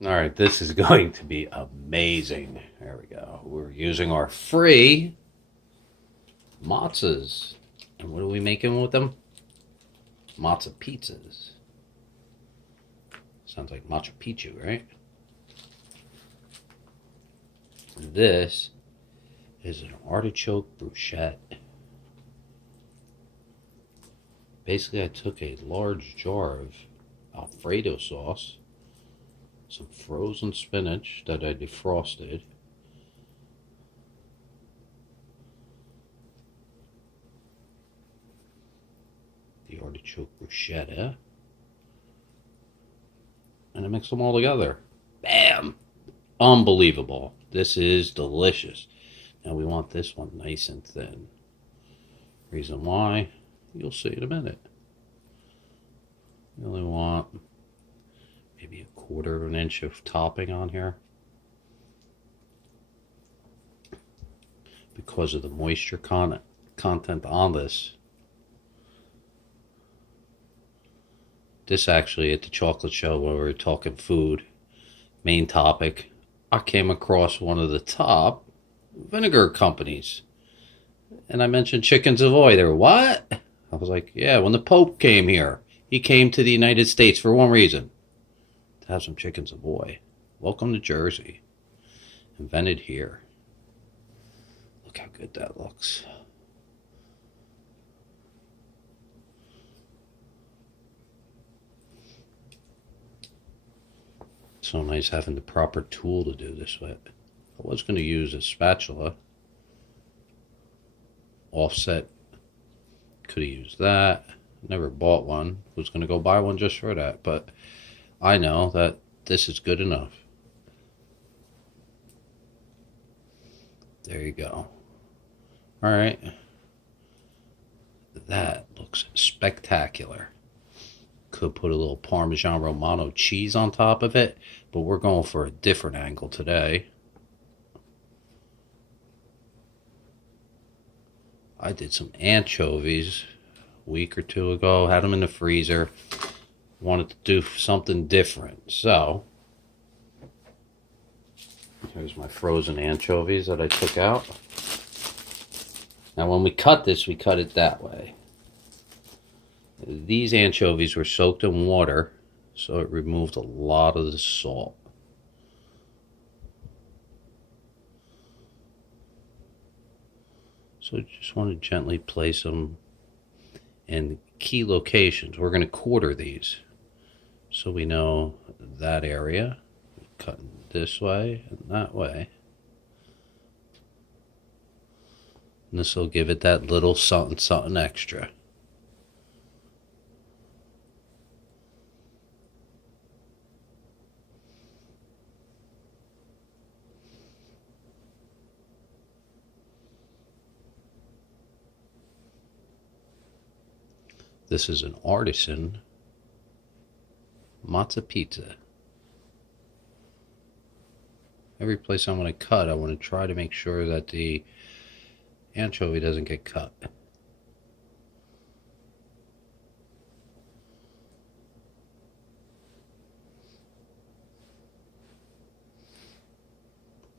All right, this is going to be amazing. There we go. We're using our free matzos. And what are we making with them? Matzo pizzas. Sounds like Machu Picchu, right? This is an artichoke bruschetta. Basically, I took a large jar of Alfredo sauce, some frozen spinach that I defrosted, the artichoke bruschetta, and I mix them all together. Bam! Unbelievable. This is delicious. Now we want this one nice and thin. Reason why, you'll see in a minute. You only want maybe a quarter of an inch of topping on here because of the moisture content on this. This actually, at the chocolate show when we were talking food, main topic, I came across one of the top vinegar companies. And I mentioned Chicken Savoy. They were, what? I was like, yeah, when the Pope came here, he came to the United States for one reason, to have some Chicken Savoy. Welcome to Jersey. Invented here. Look how good that looks. So nice having the proper tool to do this with. I was going to use a spatula. Offset. Could have used that. Never bought one. Was going to go buy one just for that. But I know that this is good enough. There you go. Alright. That looks spectacular. Could put a little Parmesan Romano cheese on top of it, but we're going for a different angle today. I did some anchovies a week or two ago, had them in the freezer, wanted to do something different. So, here's my frozen anchovies that I took out. Now when we cut this, we cut it that way. These anchovies were soaked in water, so it removed a lot of the salt. So just want to gently place them in key locations. We're going to quarter these, so we know that area. Cut this way and that way. And this will give it that little something something extra. This is an artisan matzo pizza. Every place I want to cut, I want to try to make sure that the anchovy doesn't get cut.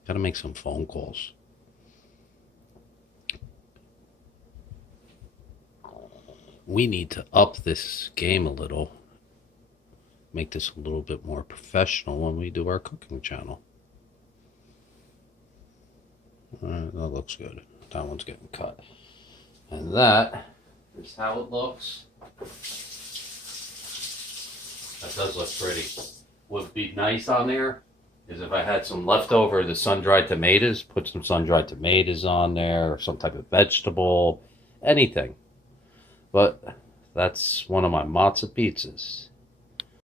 Gotta make some phone calls. We need to up this game a little, make this a little bit more professional when we do our cooking channel. Alright, that looks good. That one's getting cut. And that is how it looks. That does look pretty. What would be nice on there is if I had some leftover the sun-dried tomatoes, put some sun-dried tomatoes on there, or some type of vegetable, anything. But that's one of my matzo pizzas.